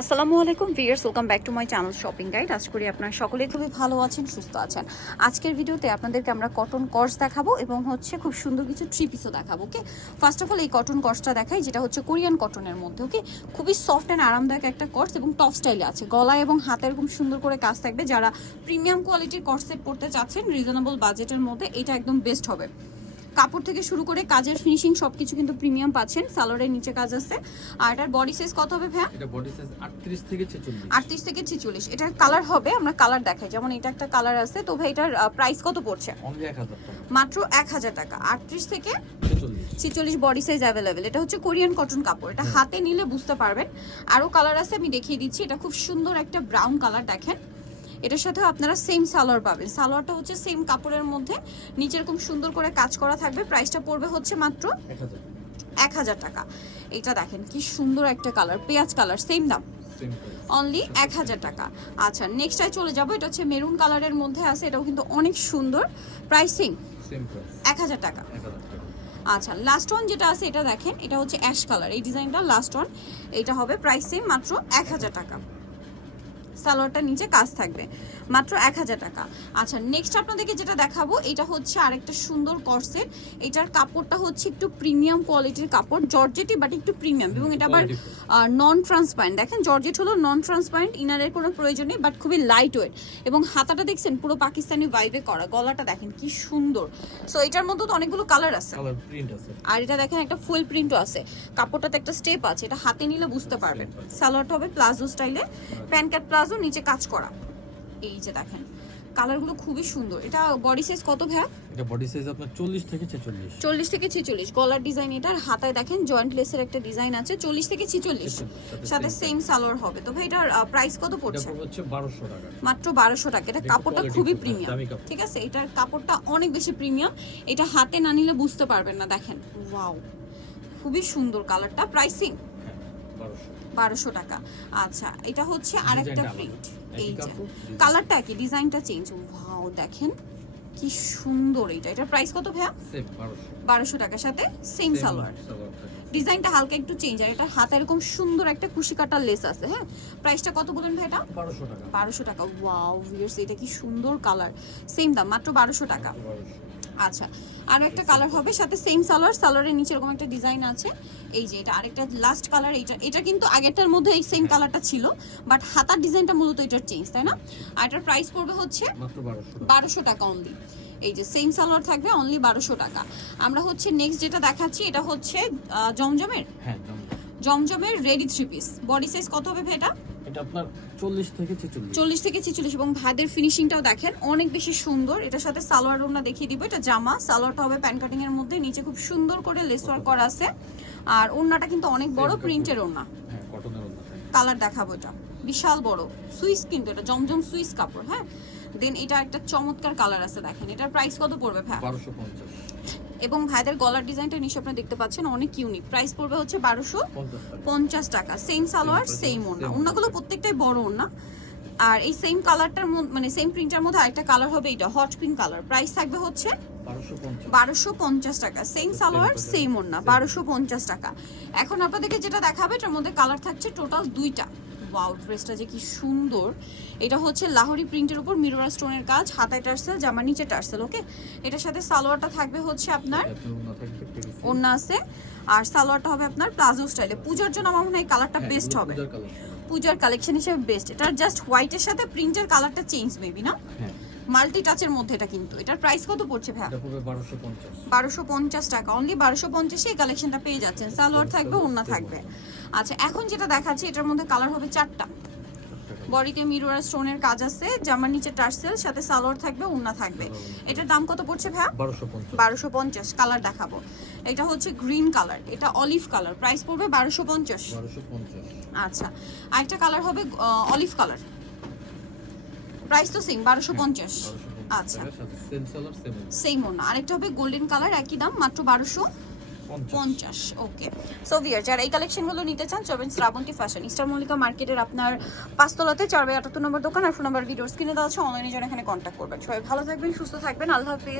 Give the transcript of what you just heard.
আসসালামু আলাইকুম viewers welcome back to my channel shopping guide. আজ করি আপনারা সকলেই খুবই ভালো আছেন, সুস্থ আছেন। আজকের ভিডিওতে আপনাদেরকে আমরা কটন কর্স দেখাবো এবং হচ্ছে খুব সুন্দর কিছু থ্রি পিসও দেখাবো ওকে ফার্স্ট অফ অল এই কটন কর্সটা দেখাই, যেটা হচ্ছে কোরিয়ান কটনের মধ্যে ওকে খুবই সফট অ্যান্ড আরামদায়ক একটা কর্স এবং টপ স্টাইলে আছে। গলায় এবং হাতের খুব সুন্দর করে কাজ থাকবে। যারা প্রিমিয়াম কোয়ালিটির কর্সেট পড়তে চাচ্ছেন রিজনেবল বাজেটের মধ্যে, এটা একদম বেস্ট হবে। কাপড় থেকে শুরু করে কাজের ফিনিশিং সবকিছু কিন্তু প্রিমিয়াম পাচ্ছেন। সালোয়ারের নিচে কাজ আছে। আর এটার বডি সাইজ কত হবে ভাইয়া? এটা বডি সাইজ 38 থেকে 46 আটত্রিশ থেকে ছিচল্লিশ। এটার কালার হবে আমরা কালার দেখাই। যেমন এটা একটা কালার আছে তো ভাই এটার প্রাইস কত পড়ছে? অনলি 1000 টাকা। মাত্র এক হাজার টাকা। আটত্রিশ থেকে 46 ছিচল্লিশ বডি সাইজ অ্যাভেলেবেল এটা হচ্ছে কোরিয়ান কটন কাপড়। এটা হাতে নিলে বুঝতে পারবেন। আরও কালার আছে আমি দেখিয়ে দিচ্ছি। এটা খুব সুন্দর একটা ব্রাউন কালার দেখেন। এটার সাথেও আপনারা সেম সালোয়ার পাবেন। সালোয়ারটা হচ্ছে সেম কাপড়ের মধ্যে। নিচে এরকম সুন্দর করে কাজ করা থাকবে। প্রাইসটা পড়বে হচ্ছে মাত্র এক হাজার। টাকা। এটা দেখেন কি সুন্দর একটা কালার পেঁয়াজ কালার সেম দাম। অনলি এক হাজার টাকা। আচ্ছা নেক্সটটায় চলে যাব। এটা হচ্ছে মেরুন কালারের মধ্যে আছে। এটাও কিন্তু অনেক সুন্দর। প্রাইসিং এক হাজার টাকা। 1000 টাকা। আচ্ছা লাস্ট ওয়ান যেটা আছে এটা দেখেন এটা হচ্ছে অ্যাশ কালার এই ডিজাইনটা লাস্ট ওয়ান এটা হবে প্রাইসিং মাত্র এক হাজার টাকা। সালোয়ারটা নিচে কাজ থাকবে। মাত্র এক হাজার টাকা। আচ্ছা নেক্সট আপনাদেরকে যেটা দেখাবো এটা হচ্ছে আরেকটা সুন্দর কর্সেট এটার কাপড়টা হচ্ছে একটু প্রিমিয়াম কোয়ালিটির কাপড় জর্জেটি বাট একটু প্রিমিয়াম এবং এটা আবার নন ট্রান্সপারেন্ট দেখেন জর্জেট হলো নন ট্রান্সপারেন্ট ইনারের কোনো প্রয়োজন নেই বাট খুবই লাইট ওয়েট এবং হাতাটা দেখছেন পুরো পাকিস্তানি ভাইবে করা। গলাটা দেখেন কি সুন্দর। সো এটার মধ্যে তো অনেকগুলো কালার আছে। আছে। আর এটা দেখেন একটা ফুল প্রিন্টও আছে। কাপড়টাতে একটা স্টেপ আছে এটা হাতে নিলে বুঝতে পারবেন। সালোয়ারটা হবে প্লাজো স্টাইলে প্যান্ট কাট প্লাজো নিচে কাজ করা। এই যে দেখেন কালারগুলো খুবই সুন্দর। এটা বডি সাইজ কত ভাইয়া? এটা বডি সাইজ আপনার 40 থেকে 46 চল্লিশ থেকে ছেচল্লিশ। গলার ডিজাইন এটার হাতায় দেখেন জয়েন্ট লেসের একটা ডিজাইন আছে চল্লিশ থেকে ছেচল্লিশ। সাথে সেম সালোয়ার হবে। তো ভাই এটার প্রাইস কত এটা পড়ছে? পড়বে হচ্ছে 1200 টাকা। মাত্র বারোশো টাকা। এটা এটা কাপড়টা খুবই প্রিমিয়াম ঠিক আছে? এটার কাপড়টা অনেক বেশি প্রিমিয়াম এটা হাতে না নিলে বুঝতে পারবেন না দেখেন। ওয়াও খুবই সুন্দর কালারটা। প্রাইসিং 1200 বারোশো। টাকা। আচ্ছা এটা হচ্ছে আরেকটা প্রিন্ট এই যে কালারটা কি? ডিজাইনটা চেঞ্জ ওয়াও দেখেন কি সুন্দর এটা। এটার প্রাইস কত ভাইয়া? বারোশো। টাকার সাথে সেম সালোয়ার ডিজাইনটা হালকা একটু চেঞ্জ আর এটা হাতে এরকম সুন্দর একটা কুশি কাটার লেস আছে হ্যাঁ? প্রাইসটা কত বলেন ভাই এটা? 1200 টাকা। বারোশো টাকা। ওয়াও ভিউয়ার্স এটা কি সুন্দর কালার সেম দাম মাত্র বারোশো টাকা। 1200 আচ্ছা আরও একটা কালার হবে সাথে সেম সালোয়ার সালোয়ারের নিচে এরকম একটা ডিজাইন আছে। এই যে এটা আরেকটা লাস্ট কালার এইটা এটা কিন্তু আগেরটার মধ্যে এই সেম কালারটা ছিল বাট হাতার ডিজাইনটা মূলত এটার চেঞ্জ তাই না? আর এটার প্রাইস পড়বে হচ্ছে মাত্র 1200 টাকা। বারোশো টাকা অনলি এই যে সেম সালোয়ার থাকবে অনলি বারোশো টাকা। আমরা হচ্ছে নেক্সট যেটা দেখাচ্ছি এটা হচ্ছে জমজমের? হ্যাঁ জমজমের ready three piece body size কত হবে এটা? এটা আপনার 40 থেকে 46 চল্লিশ থেকে ছিচল্লিশ এবং ফিনিশিংটাও দেখেন অনেক বেশি সুন্দর। এটার সাথে সালোয়ার ওড়না দেখিয়ে দিব এটা জামা। সালোয়ারটা হবে প্যান কাটিং এর মধ্যে নিচে খুব সুন্দর করে লেস ওয়ার্ক করা আছে। আর ওড়নাটা কিন্তু অনেক বড় প্রিন্টের ওড়না। হ্যাঁ কটনের কালার দেখাবো এটা। বিশাল বড়। সুইস কিন্তু এটা জমজম সুইস কাপড় হ্যাঁ? দেন এটা একটা চমৎকার কালার আছে দেখেন। এটার প্রাইস কত পড়বে ভাই? 1250 এবং ভাইদের গলার ডিজাইনটা নিশ্চয় আপনারা দেখতে পাচ্ছেন অনেক ইউনিক প্রাইস পড়বে হচ্ছে বারোশো 50 টাকা। পঞ্চাশ টাকা। সেম সালোয়ার সেম ওড়নাগুলো ওড়না। প্রত্যেকটাই বড় ওড়না। আর এই সেম কালারটার মধ্যে মানে সেম প্রিন্টার মধ্যে আরেকটা কালার হবে এটা হট পিঙ্ক কালার প্রাইস থাকবে হচ্ছে 1250 বারোশো পঞ্চাশ টাকা। সেম সালোয়ার সেম same বারোশো পঞ্চাশ টাকা। এখন আপনাদেরকে যেটা দেখাবে এটার মধ্যে কালার থাকছে টোটাল দুইটা। ওয়াও ড্রেসটা যে কি সুন্দর। এটা হচ্ছে লাহরি প্রিন্টের উপর মিরোরা স্টোনের কাজ হাতায় টার্সেল জামা নিচে টার্সেল ওকে এটার সাথে সালোয়ারটা থাকবে হচ্ছে আপনার অন্য ওন্না আছে। আর সালোয়ারটা হবে আপনার প্লাজো স্টাইলে। পূজার জন্য আমার মনে হয় কালারটা হ্যাঁ, বেস্ট হবে। পূজার পূজার কালেকশন হিসেবে বেস্ট এটার জাস্ট হোয়াইটের সাথে প্রিন্টের কালারটা চেঞ্জ মেবি না? হ্যাঁ। মাল্টি টাচের মধ্যে এটা কিন্তু। এটার প্রাইস কত পড়ছে ভাই এটা পড়বে 1250 বারোশো পঞ্চাশ টাকা। অনলি বারোশো পঞ্চাশে এই কালেকশনটা পেয়ে যাচ্ছেন। সালোয়ার থাকবে ওড়না থাকবে। আচ্ছা এখন যেটা দেখাচ্ছি এটার মধ্যে কালার হবে চারটা। বডিতে মিরোরা স্টোনের কাজ আছে। জামার নিচে টার্সেল সাথে সালোয়ার থাকবে ওড়না থাকবে। এটার দাম কত পড়ছে 1250 বারোশো পঞ্চাশ। কালার দেখাবো। এটা হচ্ছে গ্রিন কালার এটা অলিভ কালার প্রাইস পড়বে বারোশো পঞ্চাশ। 1250 আচ্ছা আরেকটা কালার হবে অলিভ কালার প্রাইস তো সেম বারোশো পঞ্চাশ। আচ্ছা। সেম ওনা আরেকটা হবে গোল্ডেন কালার একই দাম মাত্র বারোশো পঞ্চাশ। ওকে সো ভিয়ার যারা এই কালেকশনগুলো নিতে চান চবেন শ্রাবন্তী ফ্যাশন ইস্টার মল্লিকা মার্কেটের আপনার পাঁচতলাতে চার বাই আটাত্তর নম্বর দোকান আর ফোন নাম্বার ভিডিও স্ক্রিনে দেওয়া আছে। অনলাইনে যারা এখানে কন্ট্যাক্ট করবেন। সবাই ভালো থাকবেন সুস্থ থাকবেন। আল্লাহ হাফিজ।